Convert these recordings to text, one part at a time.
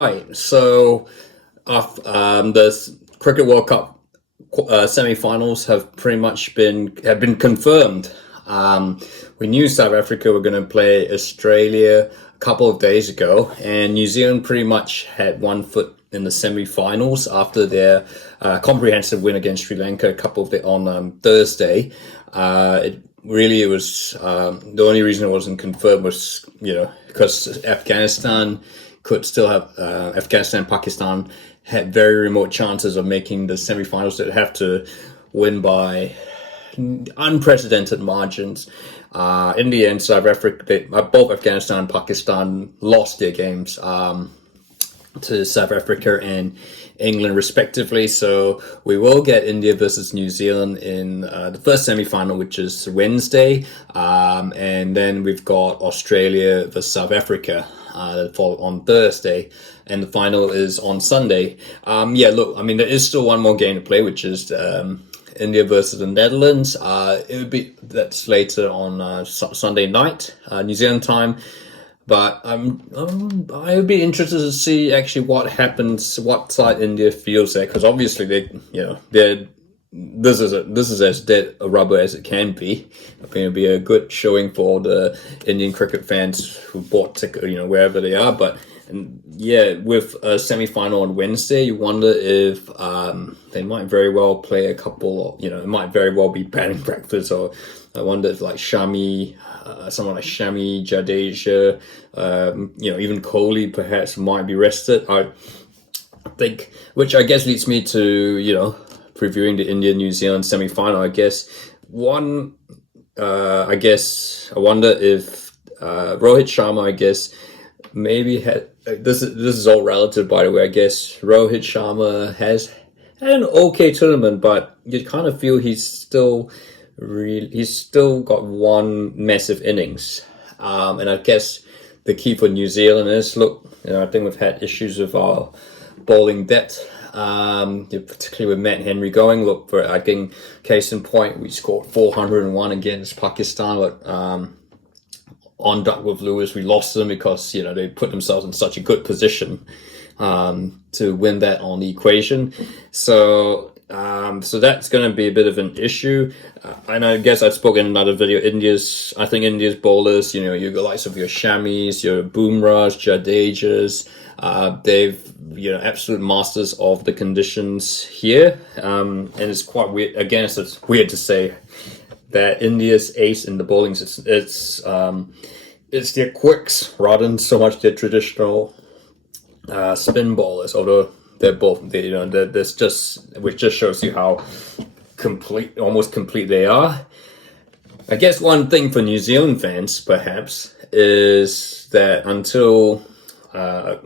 Right. So, the Cricket World Cup semi-finals have pretty much been confirmed. We knew South Africa were going to play Australia a couple of days ago, and New Zealand pretty much had one foot in the semi-finals after their comprehensive win against Sri Lanka a couple of on Thursday. It was the only reason it wasn't confirmed was because Afghanistan could still have Afghanistan and Pakistan had very remote chances of making the semifinals. They'd have to win by unprecedented margins. In the end, South Africa, both Afghanistan and Pakistan lost their games to South Africa and England respectively. So we will get India versus New Zealand in the first semi-final, which is Wednesday, and then we've got Australia versus South Africa on Thursday, and the final is on Sunday. There is still one more game to play, which is India versus the Netherlands. That's later on Sunday night, New Zealand time. But I would be interested to see actually what happens, what side India feels there, because obviously this is as dead a rubber as it can be. I think it'll be a good showing for all the Indian cricket fans who bought tickets, wherever they are. But with a semi-final on Wednesday, you wonder if they might very well play a couple. It might very well be batting breakfast, or I wonder if someone like Shami, Jadeja, even Kohli perhaps might be rested. I think, which I guess leads me to previewing the India-New Zealand semi-final. I wonder if Rohit Sharma, maybe had this is all relative, by the way. I guess Rohit Sharma has had an okay tournament, but you kind of feel he's still got one massive innings, and I guess the key for New Zealand is I think we've had issues with our bowling depth, particularly with Matt Henry going. I think case in point, we scored 401 against Pakistan, but on Duckworth Lewis, we lost them because they put themselves in such a good position to win that on the equation. So that's going to be a bit of an issue. And I guess I've spoken in another video. I think India's bowlers, your likes of your Shamis, your Bumrahs, Jadejas, they've, absolute masters of the conditions here. And it's quite weird. Again, it's weird to say that India's ace in the bowling, it's their quicks rather than so much their traditional spin bowlers, although they're both, which just shows you how almost complete they are. I guess one thing for New Zealand fans, perhaps, is that until a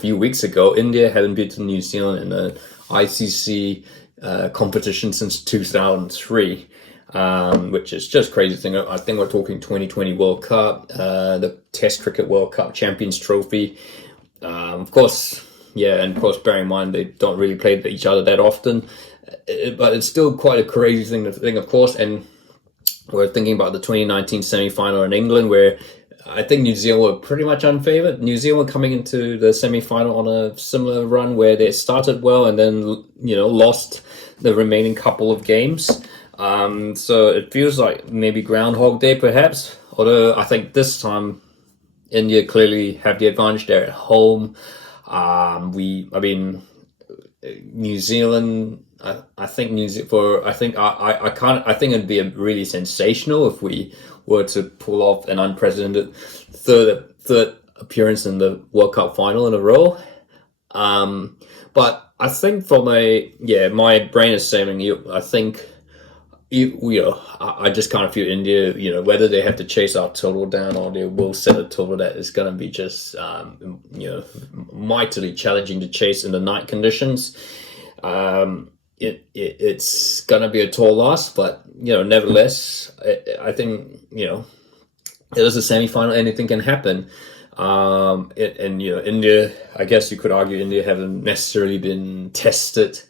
few weeks ago, India hadn't beaten New Zealand in an ICC competition since 2003. Which is just crazy thing. I think we're talking 2020 World Cup, the Test Cricket World Cup Champions Trophy. Of course, bear in mind they don't really play each other that often, but it's still quite a crazy thing to think, of course. And we're thinking about the 2019 semi-final in England, where I think New Zealand were pretty much unfavored. New Zealand coming into the semi-final on a similar run where they started well and then lost the remaining couple of games. So it feels like maybe Groundhog Day, perhaps. Although I think this time India clearly have the advantage. They're at home. New Zealand. I think it'd be really sensational if we were to pull off an unprecedented third appearance in the World Cup final in a row. But I think my brain is saying I think. I just kind of feel India, whether they have to chase our total down or they will set a total that is going to be just, mightily challenging to chase in the night conditions. It's going to be a tall ask, but, nevertheless, I think, it is a semi-final, anything can happen. India, I guess you could argue India haven't necessarily been tested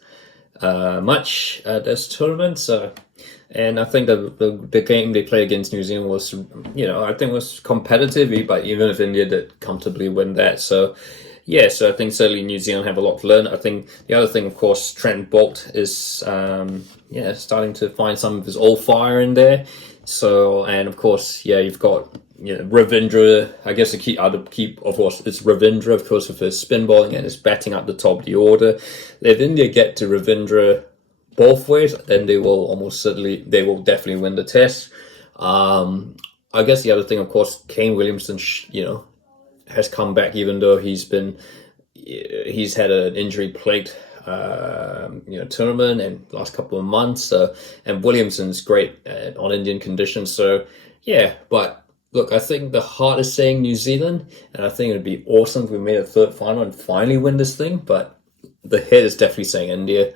much at this tournament, so. And I think the game they played against New Zealand was, I think was competitive, but even if India did comfortably win that. So, Yeah, so I think certainly New Zealand have a lot to learn. I think the other thing, of course, Trent Bolt is yeah, starting to find some of his old fire in there. So, and of course, yeah, you've got, you know, Ravindra. I guess the key, other key, of course, it's Ravindra, of course, with his spin bowling and his batting up the top of the order. If India get to Ravindra both ways, then they will definitely win the test. Um, I guess the other thing, of course, Kane Williamson, you know, has come back, even though he's had an injury plagued you know, tournament and last couple of months. And Williamson's great on Indian conditions. So yeah, but look, I think the heart is saying New Zealand, and I think it'd be awesome if we made a third final and finally win this thing. But the head is definitely saying India.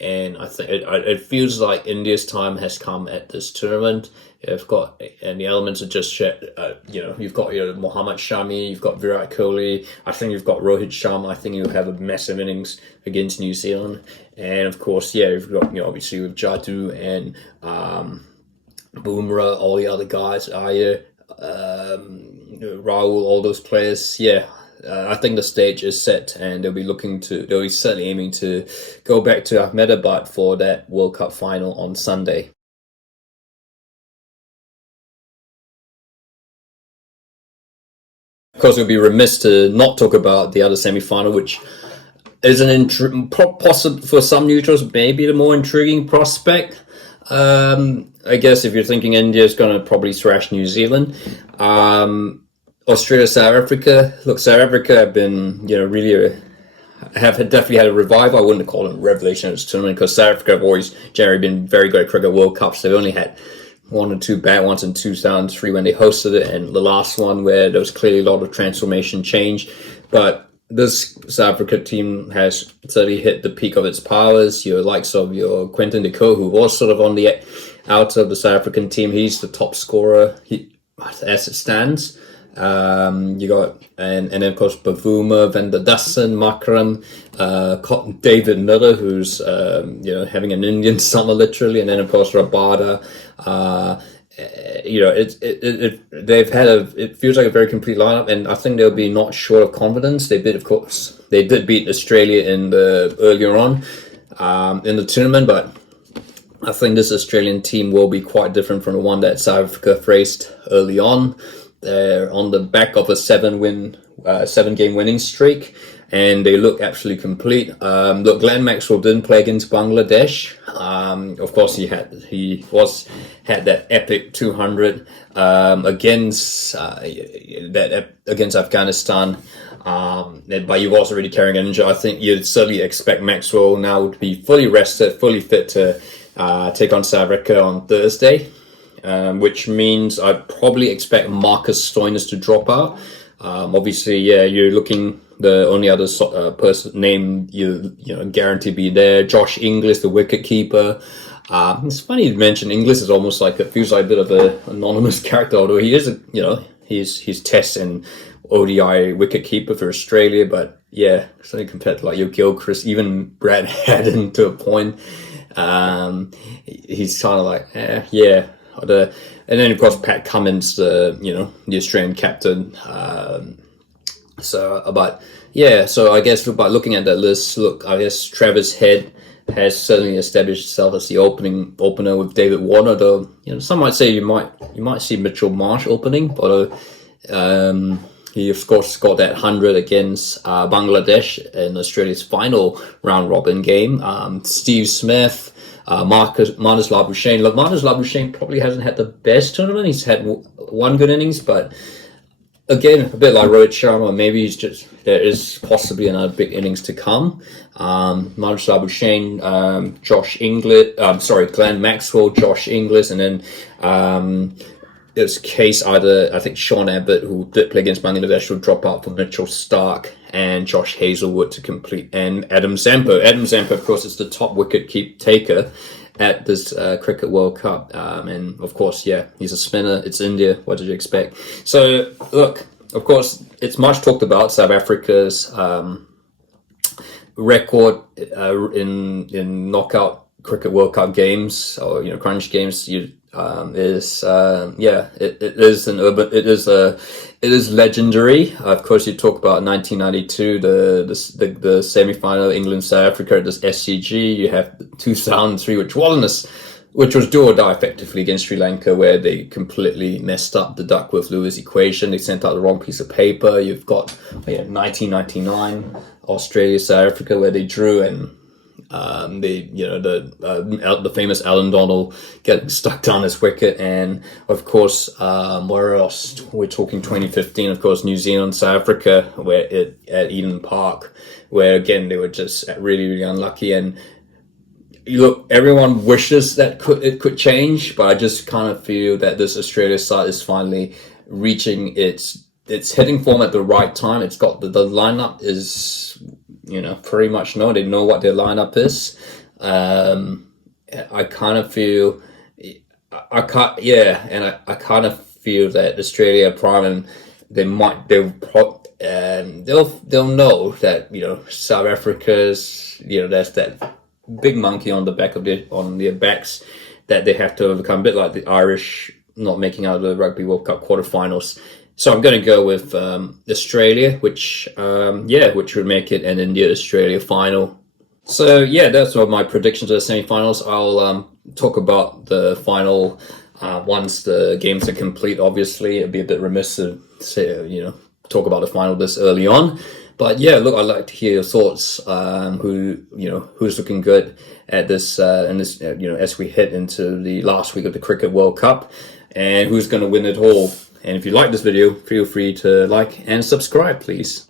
And I think it feels like India's time has come at this tournament. You've got, and the elements are just shit. You know, you've got your Mohammad Shami, you've got Virat Kohli. I think you've got Rohit Sharma. I think you'll have a massive innings against New Zealand. And of course, yeah, you've got, you know, obviously with Jadu and Bumrah, all the other guys, Iyer, Rahul, all those players. Yeah, I think the stage is set, and they'll be certainly aiming to go back to Ahmedabad for that World Cup final on Sunday. Of course, it would be remiss to not talk about the other semi-final, which is possible for some neutrals, maybe the more intriguing prospect. I guess if you're thinking India is going to probably thrash New Zealand. Australia, South Africa. Look, South Africa have been, you know, really have definitely had a revival. I wouldn't call it a revelation of this tournament, because South Africa have always generally been very good at cricket World Cups. They've only had one or two bad ones in 2003 when they hosted it, and the last one where there was clearly a lot of transformation change. But this South Africa team has certainly hit the peak of its powers. Your likes of your Quentin de Koe, who was sort of on the out of the South African team, he's the top scorer as it stands. You got, and then of course Bavuma, Vander Dussen, Makram, David Miller, who's you know, having an Indian summer literally, and then of course Rabada. You know, they've had it feels like a very complete lineup, and I think they'll be not short of confidence. They did beat Australia in the earlier on in the tournament, but I think this Australian team will be quite different from the one that South Africa faced early on. They're on the back of a 7-game winning streak, and they look absolutely complete. Look, Glenn Maxwell didn't play against Bangladesh. Of course, he had that epic 200 against Afghanistan. But he was already carrying an injury. I think you'd certainly expect Maxwell now to be fully rested, fully fit to take on South Africa on Thursday. Which means I'd probably expect Marcus Stoinis to drop out. Obviously, yeah, you're looking, the only other person name you know guaranteed be there. Josh Inglis, the wicket keeper. It's funny you mention Inglis. Is almost like, it feels like a bit of an anonymous character, although he is, you know, he's Test and ODI wicket keeper for Australia. But yeah, certainly compared to like your Gilchrist, even Brad Haddon to a point, he's kind of like, yeah. And then of course Pat Cummins, the Australian captain. But yeah, so I guess by looking at that list, I guess Travis Head has certainly established itself as the opener with David Warner. Though, you know, some might say you might see Mitchell Marsh opening, but he of course got that 100 against Bangladesh in Australia's final round robin game. Steve Smith. Marnus Labuschagne. Look, Marnus Labuschagne probably hasn't had the best tournament. He's had one good innings, but again, a bit like Rohit Sharma, maybe there is possibly another big innings to come. Marnus Labuschagne, Glenn Maxwell, Josh Inglis, and then it's case either, I think Sean Abbott, who did play against Bangladesh, will drop out for Mitchell Starc and Josh Hazelwood to complete, and Adam Zampa. Adam Zampa, of course, is the top wicket taker at this Cricket World Cup. And of course, yeah, he's a spinner. It's India. What did you expect? So, look, of course, it's much talked about South Africa's record in knockout Cricket World Cup games, or crunch games. it is legendary. Of course, you talk about 1992, the semi-final England South Africa at this SCG. You have 2003, which was do or die effectively against Sri Lanka, where they completely messed up the Duckworth-Lewis equation. They sent out the wrong piece of paper. You've got 1999 Australia South Africa, where they drew, and the famous Alan Donald getting stuck down his wicket, and of course, where else? We're talking 2015, of course, New Zealand, South Africa, at Eden Park, where again they were just really, really unlucky. And look, everyone wishes that it could change, but I just kind of feel that this Australia side is finally reaching its hitting form at the right time. It's got the lineup is, pretty much they know what their lineup is. I kind of feel, I kind of feel that Australia Prime, and they'll know that South Africa's there's that big monkey on their backs that they have to overcome, a bit like the Irish not making out of the Rugby World Cup quarterfinals. So I'm going to go with Australia, which would make it an India-Australia final. So yeah, that's all my predictions of the semi-finals. I'll talk about the final once the games are complete. Obviously, it'd be a bit remiss to say, talk about the final this early on. But yeah, look, I'd like to hear your thoughts. Who's looking good at this as we head into the last week of the Cricket World Cup, and who's going to win it all. And if you like this video, feel free to like and subscribe, please.